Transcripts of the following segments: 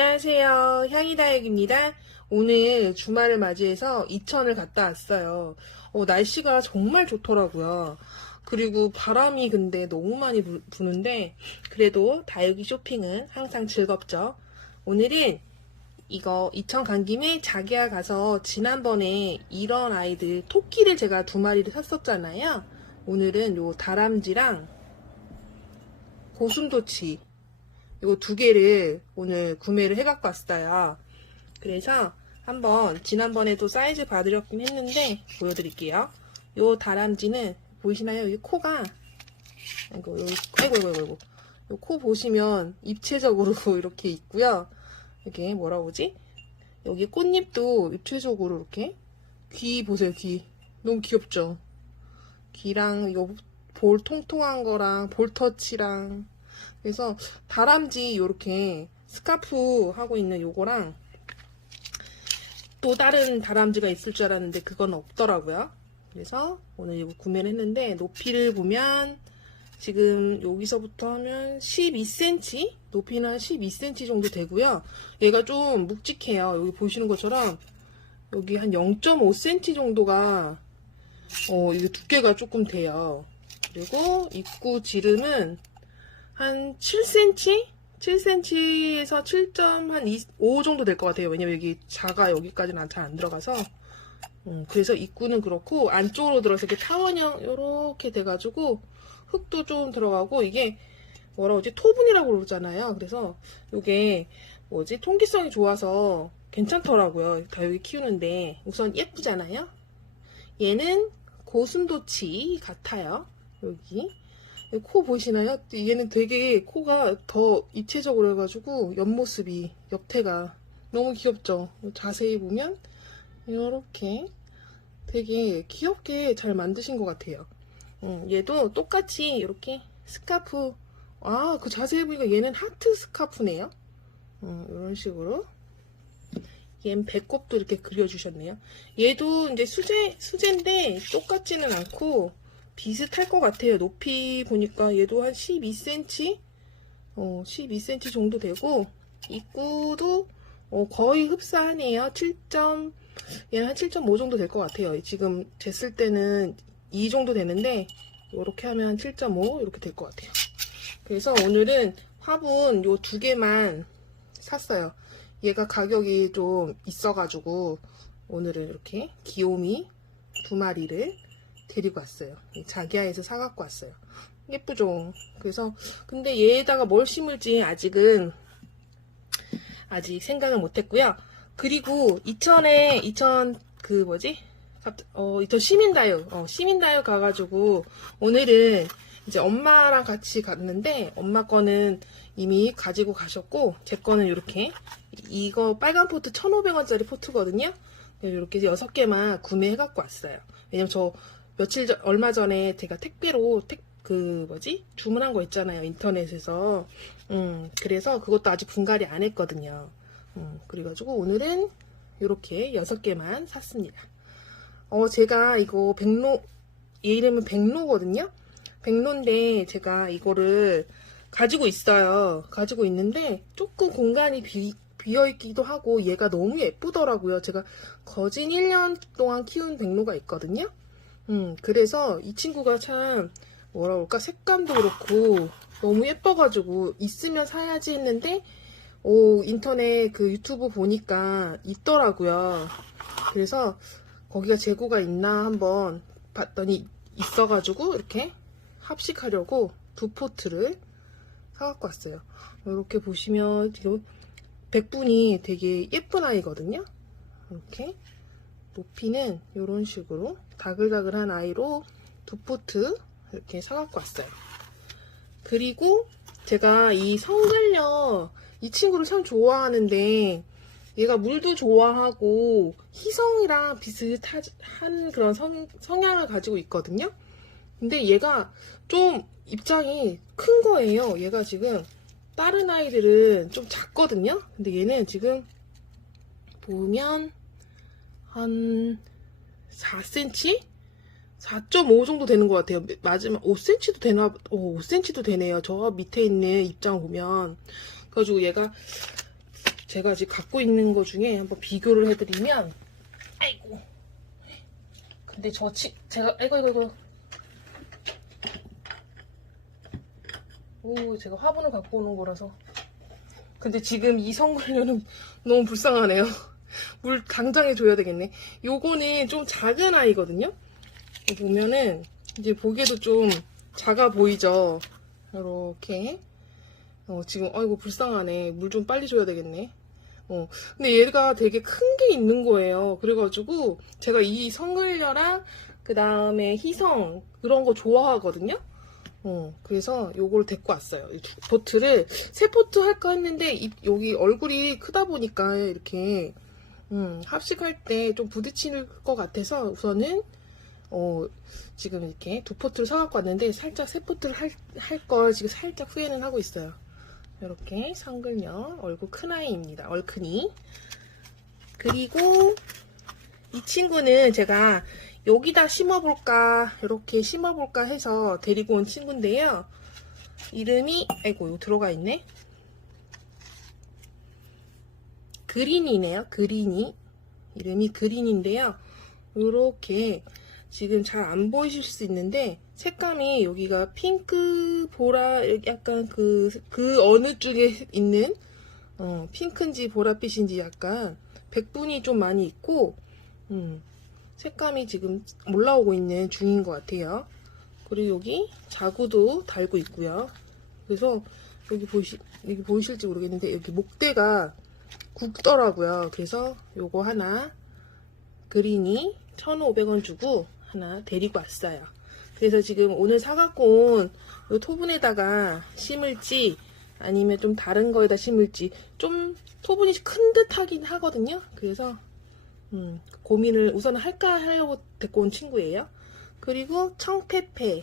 안녕하세요. 향이다육입니다. 오늘 주말을 맞이해서 이천을 갔다 왔어요. 어, 날씨가 정말 좋더라고요. 그리고 바람이 근데 너무 많이 불- 부는데 그래도 다육이 쇼핑은 항상 즐겁죠. 오늘은 이거 이천 간 김에 자기야 가서 지난번에 이런 아이들 토끼를 제가 두 마리를 샀었잖아요. 오늘은 요 다람쥐랑 고슴도치 이거 두 개를 오늘 구매를 해갖고 왔어요. 그래서 한번 지난번에도 사이즈 봐드렸긴 했는데 보여드릴게요. 요 다람쥐는 보이시나요? 여기 코가 아이고 아이고 아이고 아이고 요 코 보시면 입체적으로 이렇게 있고요. 이게 뭐라 그러지? 여기 꽃잎도 입체적으로 이렇게 귀 보세요 귀 너무 귀엽죠? 귀랑 이거 볼 통통한 거랑 볼 터치랑 그래서 다람쥐 요렇게 스카프 하고 있는 요거랑 또 다른 다람쥐가 있을 줄 알았는데 그건 없더라고요. 그래서 오늘 이거 구매를 했는데 높이를 보면 지금 여기서부터 하면 12cm? 높이는 한 12cm 정도 되고요. 얘가 좀 묵직해요. 여기 보시는 것처럼 여기 한 0.5cm 정도가 어, 이게 두께가 조금 돼요. 그리고 입구 지름은 한 7cm? 7cm에서 7.5 정도 될 것 같아요. 왜냐면 여기 자가 여기까지는 잘 안 들어가서. 음, 그래서 입구는 그렇고, 안쪽으로 들어서 이렇게 타원형, 요렇게 돼가지고, 흙도 좀 들어가고, 이게, 뭐라 그러지? 토분이라고 그러잖아요. 그래서, 요게, 뭐지? 통기성이 좋아서 괜찮더라고요. 다 여기 키우는데. 우선 예쁘잖아요? 얘는 고슴도치 같아요. 여기. 코 보이시나요? 얘는 되게 코가 더 입체적으로 해가지고 옆모습이 옆태가 너무 귀엽죠? 자세히 보면 이렇게 되게 귀엽게 잘 만드신 것 같아요. 음, 얘도 똑같이 이렇게 스카프 아 그 자세히 보니까 얘는 하트 스카프네요. 음, 이런 식으로 얘는 배꼽도 이렇게 그려주셨네요. 얘도 이제 수제 수제인데 똑같지는 않고 비슷할 것 같아요. 높이 보니까 얘도 한 12cm? 어, 12cm 정도 되고, 입구도 어, 거의 흡사하네요. 7. 얘는 한 7.5 정도 될 것 같아요. 지금 쟀을 때는 2 정도 되는데, 이렇게 하면 한7.5 이렇게 될 것 같아요. 그래서 오늘은 화분 요 두 개만 샀어요. 얘가 가격이 좀 있어가지고, 오늘은 이렇게 귀요미 두 마리를 데리고 왔어요. 자기야에서 사갖고 왔어요. 예쁘죠? 그래서 근데 얘에다가 뭘 심을지 아직은 아직 생각을 못했고요. 그리고 이천에 이천 그 뭐지? 갑- 어 이천 시민다육 어 시민다육 가가지고 오늘은 이제 엄마랑 같이 갔는데 엄마 거는 이미 가지고 가셨고 제 거는 이렇게 이거 빨간 포트 1,500원짜리 포트거든요. 이렇게 여섯 개만 구매해 갖고 왔어요. 왜냐면 저 며칠 전, 얼마 전에 제가 택배로 택, 그, 뭐지? 주문한 거 있잖아요. 인터넷에서. 음, 그래서 그것도 아직 분갈이 안 했거든요. 음, 그래가지고 오늘은 이렇게 여섯 개만 샀습니다. 어, 제가 이거 백로, 얘 이름은 백로거든요? 백로인데 제가 이거를 가지고 있어요. 가지고 있는데 조금 공간이 비, 비어있기도 하고 얘가 너무 예쁘더라고요. 제가 거진 1년 동안 키운 백로가 있거든요. 음, 그래서 이 친구가 참, 뭐라 그럴까, 색감도 그렇고, 너무 예뻐가지고, 있으면 사야지 했는데, 오, 인터넷 그 유튜브 보니까 있더라고요. 그래서, 거기가 재고가 있나 한번 봤더니 있어가지고, 이렇게 합식하려고 두 포트를 사갖고 왔어요. 이렇게 보시면, 지금, 백분이 되게 예쁜 아이거든요. 이렇게. 높이는 이런 식으로 다글다글한 아이로 두 포트 이렇게 사갖고 왔어요. 그리고 제가 이 성글녀 이 친구를 참 좋아하는데 얘가 물도 좋아하고 희성이랑 비슷한 그런 성, 성향을 가지고 있거든요. 근데 얘가 좀 입장이 큰 거예요. 얘가 지금 다른 아이들은 좀 작거든요. 근데 얘는 지금 보면 한 4cm? 4.5 정도 되는 것 같아요. 마지막 5cm도 되나? 오, 5cm도 되네요. 저 밑에 있는 입장 보면. 그래가지고 얘가 제가 지금 갖고 있는 거 중에 한번 비교를 해드리면 아이고 근데 저 치, 제가 아이고 아이고 아이고 오 제가 화분을 갖고 오는 거라서 근데 지금 이 성관료는 너무 불쌍하네요 물 당장 해줘야 되겠네. 요거는 좀 작은 아이거든요. 보면은 이제 보기에도 좀 작아 보이죠? 이렇게. 어, 지금 아이고 불쌍하네. 물 좀 빨리 줘야 되겠네. 어, 근데 얘가 되게 큰 게 있는 거예요. 그래가지고 제가 이 성글녀랑 그 다음에 희성 그런 거 좋아하거든요. 어, 그래서 요걸 데리고 왔어요. 이두 포트를. 세 포트 할까 했는데 이- 여기 얼굴이 크다 보니까 이렇게 음, 합식할 때 좀 부딪힐 것 같아서 우선은 어, 지금 이렇게 두 포트를 사갖고 왔는데 살짝 세 포트를 할, 할걸 지금 살짝 후회는 하고 있어요. 이렇게 성글녀 얼굴 큰 아이입니다. 얼큰이. 그리고 이 친구는 제가 여기다 심어볼까 이렇게 심어볼까 해서 데리고 온 친구인데요. 이름이 아이고 들어가 있네. 그린이네요. 그린이. 이름이 그린인데요. 이렇게 지금 잘 안 보이실 수 있는데 색감이 여기가 핑크 보라 약간 그, 그 어느 쪽에 있는 어, 핑크인지 보라빛인지 약간 백분이 좀 많이 있고 음, 색감이 지금 올라오고 있는 중인 것 같아요. 그리고 여기 자구도 달고 있고요. 그래서 여기 보시 여기 보이실지 모르겠는데 여기 목대가 굵더라고요. 그래서 요거 하나 그린이 1,500원 주고 하나 데리고 왔어요. 그래서 지금 오늘 사갖고 온요 토분에다가 심을지 아니면 좀 다른 거에다 심을지 좀 토분이 큰 듯 하긴 하거든요. 그래서 음, 고민을 우선 할까 하려고 데리고 온 친구예요. 그리고 청페페.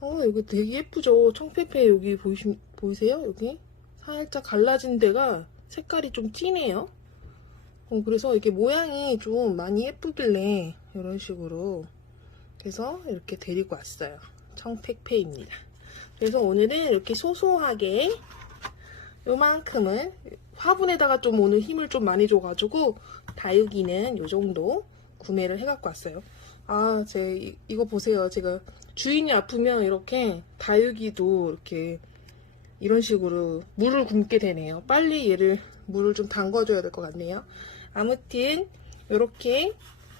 어, 여기 되게 예쁘죠? 청페페 여기 보이시, 보이세요? 여기? 살짝 갈라진 데가 색깔이 좀 진해요. 어, 그래서 이게 모양이 좀 많이 예쁘길래 이런 식으로 그래서 이렇게 데리고 왔어요. 청팩페입니다. 그래서 오늘은 이렇게 소소하게 요만큼은 화분에다가 좀 오늘 힘을 좀 많이 줘가지고 다육이는 요 정도 구매를 해갖고 왔어요. 아, 제 이- 이거 보세요. 제가 주인이 아프면 이렇게 다육이도 이렇게 이런 식으로 물을 굶게 되네요. 빨리 얘를 물을 좀 담궈줘야 될 것 같네요. 아무튼 이렇게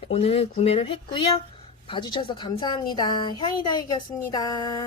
오늘 구매를 했고요. 봐주셔서 감사합니다. 향이다육이었습니다.